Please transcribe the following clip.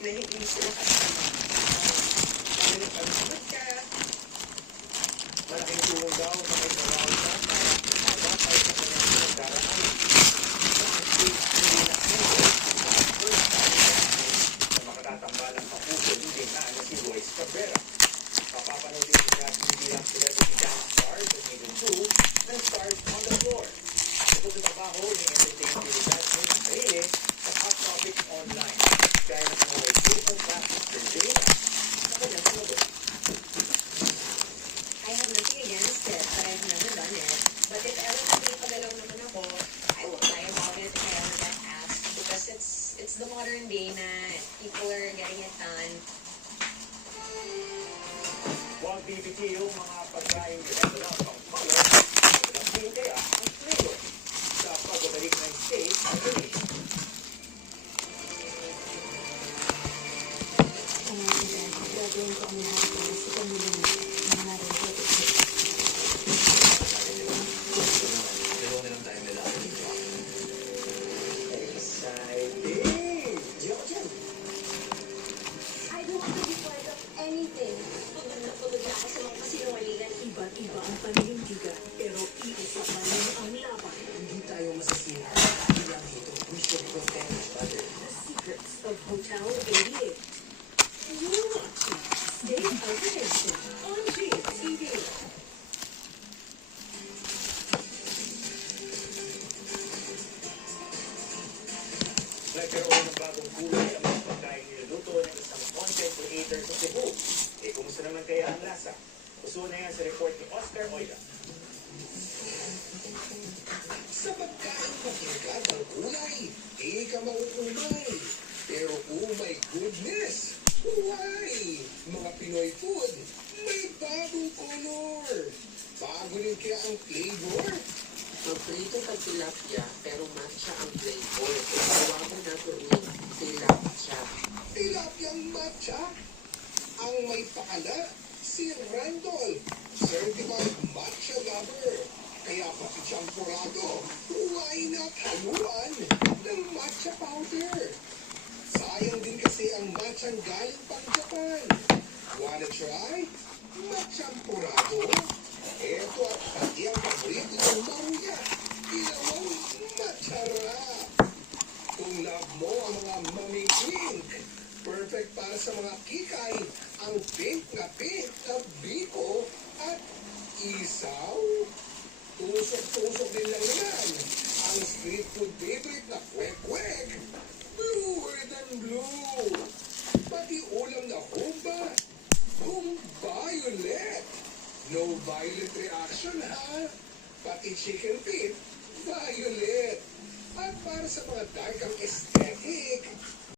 na hindi sila kasama. Sabi ng pagsunod ka, Malaking tulong daw na may trabaho ka para makabakay sa kanyang pinagdaraan. Bakit hindi na first time na makatatambalang kapuso hindi na si Royce Cabrera. Papapanoodin din natin hindi lang celebrity dance stars at season 2 ng Stars on the Floor. Ito sa trabaho ni entertainment ni Jasmine ng sarili sa Hot Topics Online. Kaya na kumuha K-pop classes for Zayna sa kanyang sinagot. I have nothing against it, but I've never done it. But if ever may pagalaw naman ako, I won't lie about it if I ever get asked. Because it's the modern day na people are getting it done. Huwag BBQ yung mga pagkain ganito lang pang color. Nagpapin kaya ang flavor sa pagbabalik ng steak at finish. Gagawin ko ang lahat para sa pamilya mo. Mga narito. Dalawa na lang tayo nila dito. Exciting! Diyan dyan. I don't want to be part of anything. Pagod na ako sa mga kasinungalingan. Iba't iba ang paninindigan, pero iisa pa rin ang laban. Hindi tayo masasira. Hindi lang ito. We should protect each other. The Secrets of Hotel 88. You're watching State of the Nation on GTV. Nagkaroon ng bagong kulay ang mga pagkain niluluto ng isang content creator sa Cebu. Kumusta naman kaya ang lasa? Uso na yan sa report ni Oscar Oida. Sa pagkain matingkad ang kulay, di ka mauumay. Pero oh my goodness! Why? Mga Pinoy food, may bagong color. Bago rin kaya ang flavor. Magprito pag tilapia, pero matcha ang flavor. Tawagin na tuwing tilapia. Tilapiyang matcha. Ang may pakala, si Randall, certified matcha lover. Kaya pati champurado, why not haluan ng matcha powder? Sayang din kasi ang matcha galing pang Japan. Wanna try? Matchampurado? Eto at pati ang paborito ng Maruya, ginawang matchara. Kung love mo ang mga mami pink, perfect para sa mga kikay, ang pink na biko at isaw. Tusok-tusok din lang yan. Ang street food favorite na kwek-kwek, bluer than blue. Pati ulam na humba, violet. No violet reaction ha. Pati chicken feet, violet. At para sa mga dark ang aesthetic,